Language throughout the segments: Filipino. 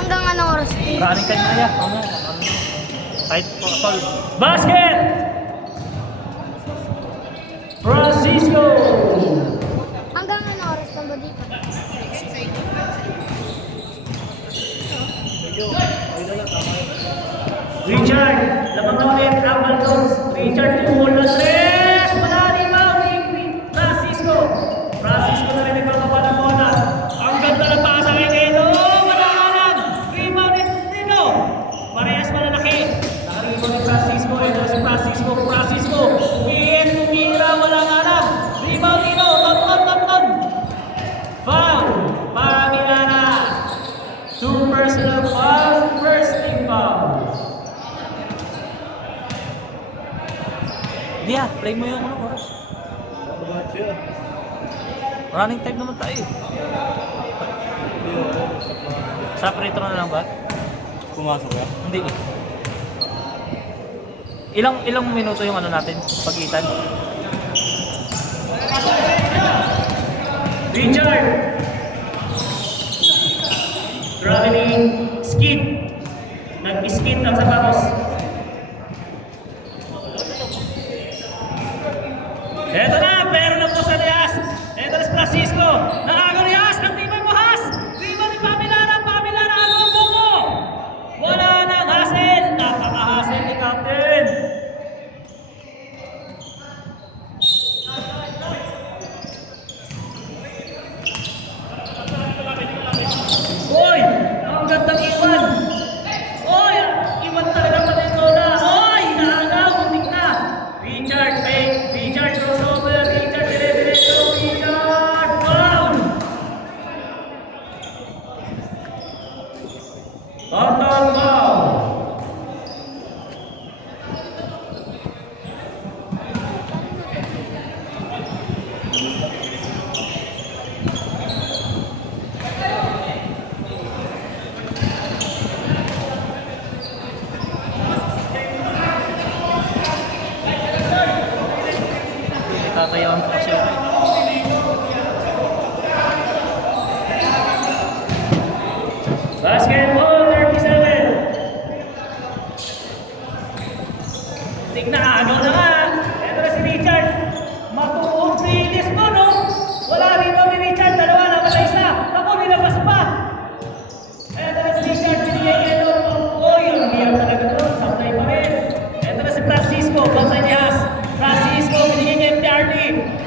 Hanggang anong oras? Maraming time na yan. Tight po, tol. Basket! Francisco! Hanggang anong oras na ba dito? Richard! Lamang na ulit, Apple Tones. Richard, 2 ball na 3! Manali ba? Francisco! Francisco na rin nagpapaba ng bola. Ang ganda ng pasa kay Nino! Manakalan! Rebound ni Nino! Parehas malalaki. Nakaribon ni Francisco. Ito si Francisco. Francisco! Tumira, wala nga lang. Rebound Nino! Ton! Foul! Para Milana! 2 personal foul. First team foul. Dia, play mo yung oras. Running time naman tayo. Sa preto na lang ba? Pumasok ka? Hindi. Ilang minuto yung ano natin? Pagitan. Richard! Traveling skid. Nag-skid ang sapatos. Eto na, pero na po sa Diaz. Eto na si Francisco. Nakagaw ni Has, ng tibay mo Has. Tibay ni Pamilana, ano ang buko? Wala nang hassle. Napaka-hassle ni Captain. Oy, ang gandang iwan. Oy, iwan talaga pa dito na. Oy, naagaw, muntik na. Richard, fake. Richard, crossover. Richard, dire-diretso. Richard, foul. Total foul. Tatayawan ko siya. Basketball 37. Tignan, agaw na nga. Ito na si Richard. Matuong release mo, no? Wala rito ni Richard. Dalawa na pala isa. Ako, nilabas pa. Ito na si Richard. Binigay niya ito. Uy, ang hiyang talaga ito. Supply pa rin. Ito na si Francisco. Bansay ni Has. Francisco, binigay niya MTRT.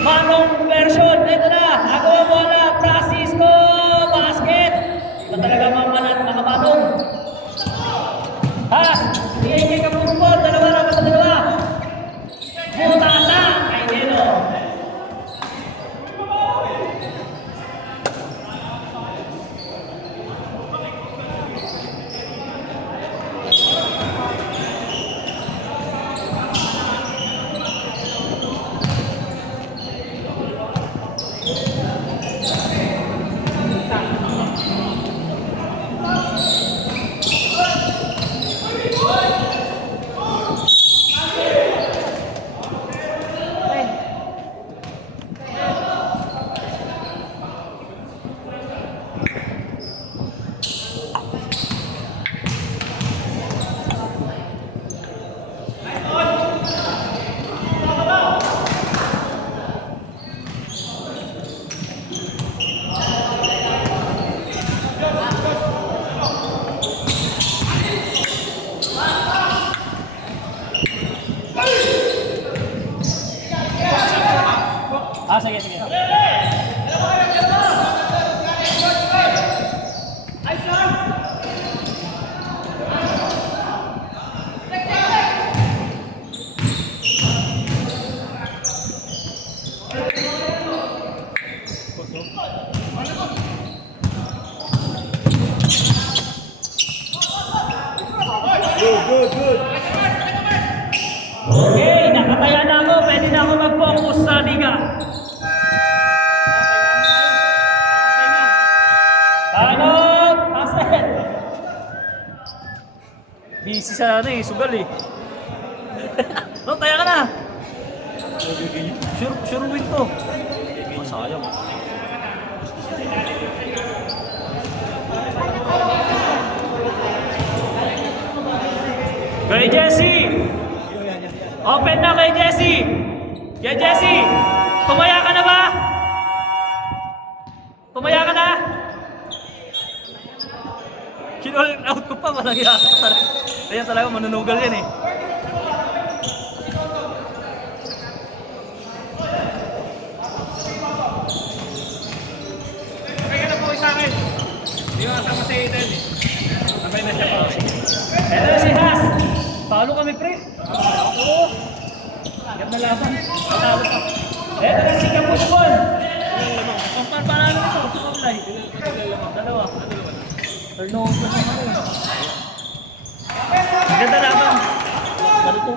Manong version. Ito na. Agaw ang bola. Francisco. Basket. Ito talaga mga manong. Has. Binigay niya kaputbol. Dalawa na pa sa dalawa. Butasa. Kay Nelo. Sige. Good. Okay, nakataya na ako. Pwede na ako mag-focus sa liga. Tanong! Aset! Busy sa sugal eh. No, taya ka na! Sure win to. Masayang. Kay Jesse! Open na kay Jesse! Kay Jesse! Tumaya ka na ba? Tumaya ka na? Kinall out ko pa, walang yaka talaga. Ayan talaga, manunugal yan eh. Kaya na po sa akin. Hindi ko kasama si Aiden eh. Sabay na siya pa. Eto na si Has! Talo kami pre! Oo! Agad na laban. Talo pa. Eto na si Kapusbon! Ang panalo nito, sa kaplay. Dalawa. Turnover na kami. Maganda laban.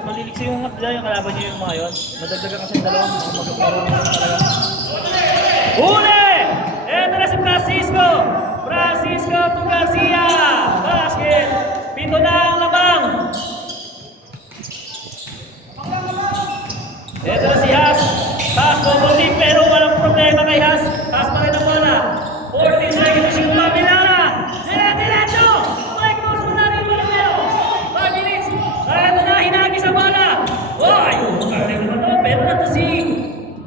Maliliksi yung kalaban niyo yung mga yun. Madagdagan kasi yung dalawang magkakarong talaga. Huli! Eto na si Francisco! Francisco Garcia! Basket! Pito na ang labang! Eto na si Has! Has double team pero walang problema kay Has! Has pa rin ang bola! 14 seconds yung Mabilana! Diretso! Mike Cruz mo na rin Mabilana! 5 minutes! Eto na, hinagi sa bola! Uy! Kaya naman to, pero na to si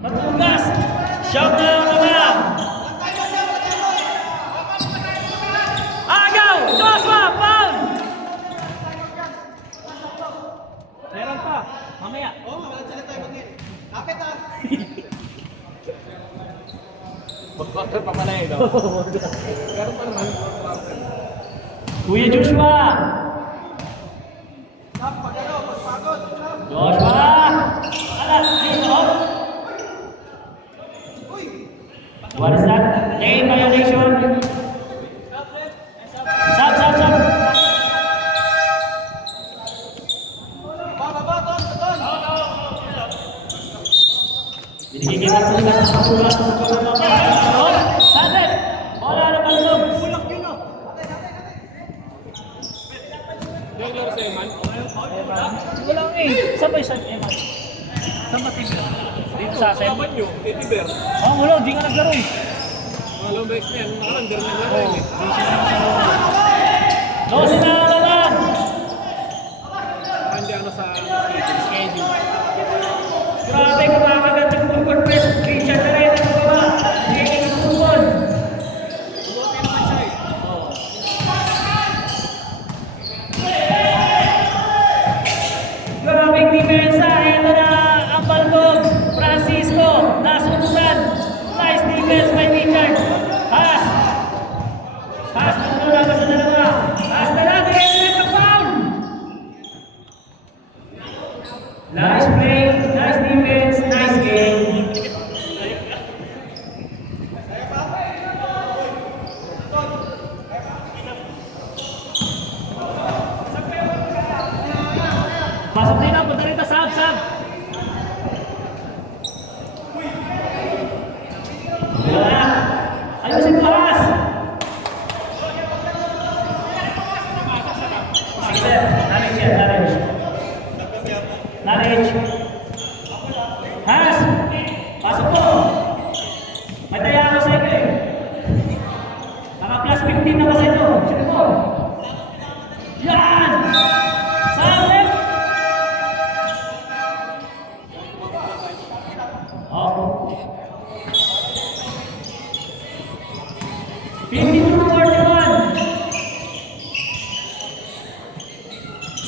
Matugas! Shot na ang labang! Agaw! Joshua! Foul! Meron pa. Mamaya. Oo, wala sila tayo mag-in. Kapit ah! Mag-quarter pa pala eh, no? Meron pa naman. Kuya Joshua! Joshua! Alas, dito! What is that? Game violation! Sab! Binigay ka po sa kapula sa kapula. Sandep! Bola na palulog! Bulak yun o! Yung laro sa Eman? Wala nga eh. Saan ba yung Eman? Saan ba TV? Dito sa Asem? Kapan nyo? Tiber. Wala. Di nga naglaro eh. Mga long bikes na yan. Nakalandar na lang yun eh. Losin na ang laban! Hindi ano sa schedule. Grabe kumakagat yung Cooper Press. Richard na rin ang baba. Hindi ka kupon. Buti naman siya eh. Grabing depensa. Ito na ang balkog. Francisco. Nasunuran. Nice defense by Richard. Has na muna sa dalawa. Has na lang. Direct na foul. Nice play. Nice defense. Nice game. Pasok din ang punta rin sa sab. Wala. Ayusin mo, Has. Sige, sir. Knowledge. Has. Pasok po. May taya ako sa iyo eh. Naka plus 15 na ba sa ito? Sige po. Yan! Sa left. Oh. 52-41.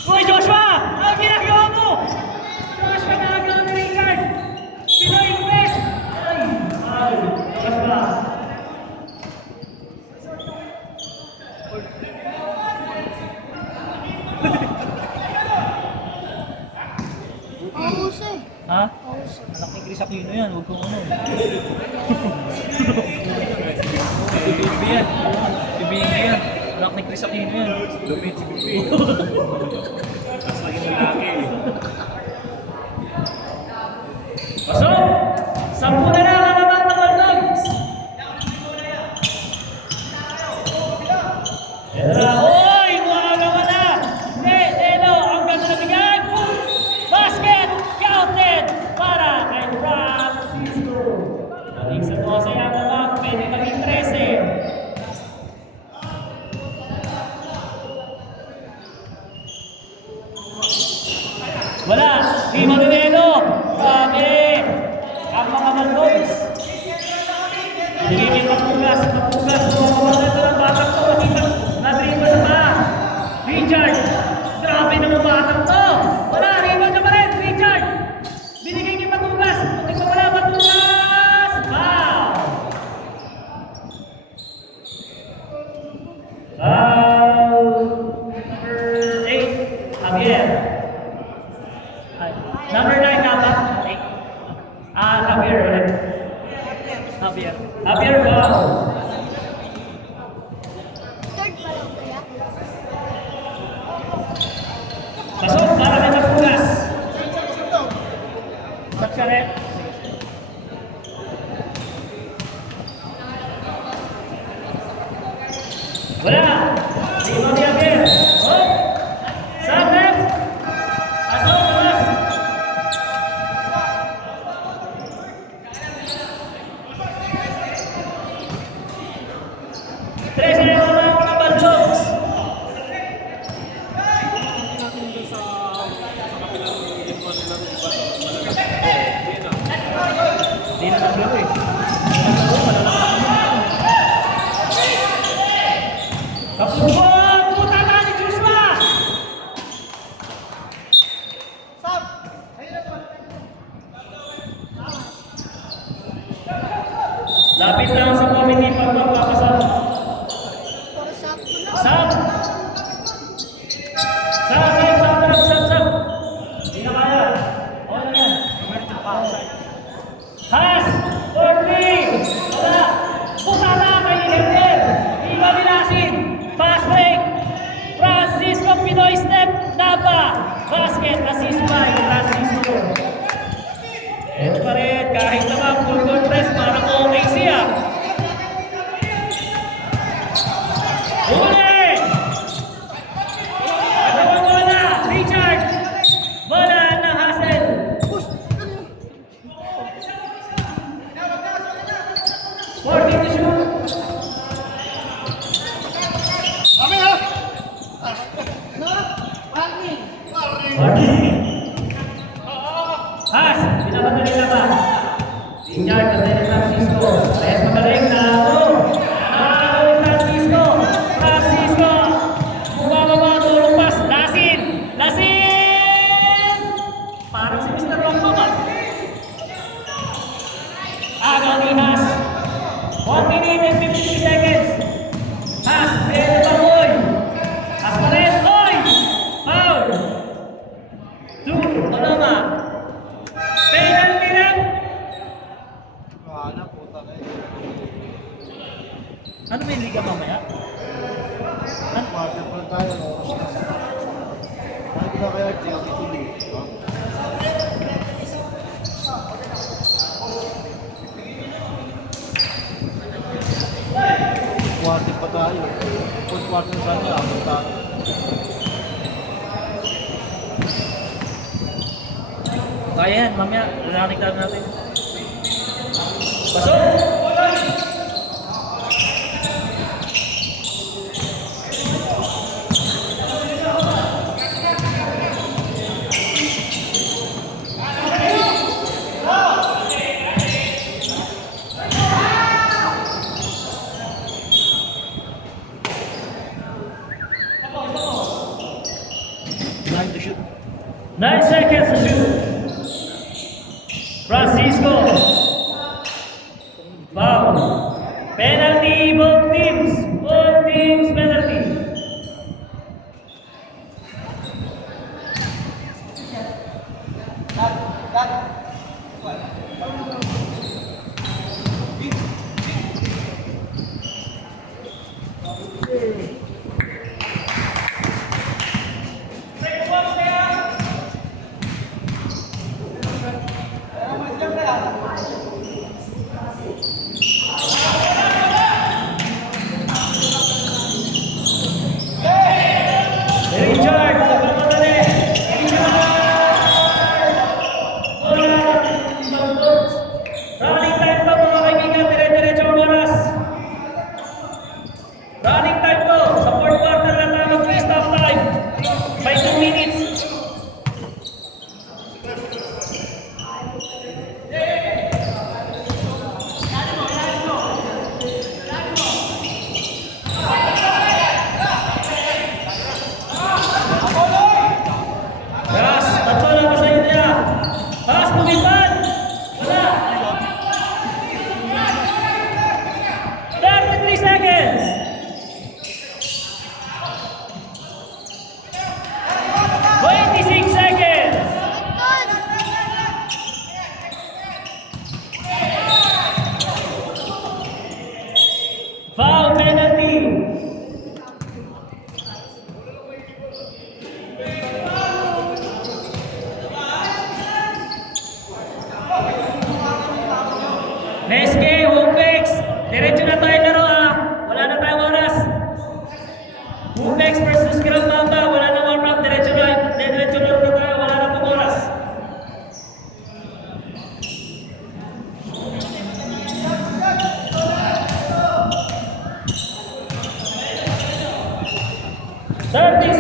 Uy, Joshua! Ang ginagawa mo! Joshua, ginagawa ni Richard! Pinoy West! Ay, Joshua! Paus eh. Ha? Paus. Anak ni Chris Aquino yan, huwag kong ano. Si Bibi yan. Si Bibi yan. Anak ni Chris Aquino yan. Lupit si Bibi. Tapos lagi lalaki eh. Pasok! 10 na lang ang naman ng Bulldogs! Oy! Makagawa na! Nelo! Ang ganda na bigay! Basket! Counted! Para kay Francisco! Balik sa 12 ang naman. Pwede maging 13. Si Marinelo. Grabe. Ang mga Maldogs. Hindi mapugas. Ito ng batang to. Na-dribble sa pa. Richard. Grabe naman batang to. Wala, rebound na pa rin. Richard. Binigay kay Matugas. Buti pa wala, Matugas. Foul. Foul. Number 8. Javier. Number 9 na ba? 8. Javier. Ulit. Javier foul. Third pa lang kaya? Pasok para may Matugas. Saksaret. Wala. Lima ni Javier. Oh. Saksaret. Pasok. Tumas. Tres na yung mga Baldogs. Hindi na naglaro eh. Kapupon! Puta na ni Joshua! Lapit lang sa committee pag magpapasal. Puro sap ko na. Sab! Sab! Hindi na kaya. Okay na yan. Has! 4-3! Wala! Puta na kay Herder! Iba Bilasin! Pass break! Francisco Pinoy step! Napa! Basket! Assist by Francisco! Ito pa rin, kahit naman full court press, parang okay siya. Huli! Dalawang bola! Richard! Bola ng Hassel! 14 to shoot! Has! Pinapatali na ba? Richard, patay ng Francisco. Rest pabalik na ako. Nakakawin Francisco. Francisco! Bumababa, tulong pas. Lasin! Parang si Mr. Longbo ba? Agaw ni Has. 1 minute and 50 seconds. Has, pwede pa boy. Has pa rin. Oy! Foul! 2, ano ba? Penalty rin. Ano ba yung liga mamaya? Quarter pa tayo. Fourth quarter pa tayo. Abot tayo. Kaya yan, mamaya. Lalakad natin. Pasok! Nine to shoot. 9 seconds to shoot. Francisco. Foul. Penalty, both teams. Both teams penalty. sirang bata, wala na warm up, diretso na tayo, wala na pong oras. Thirty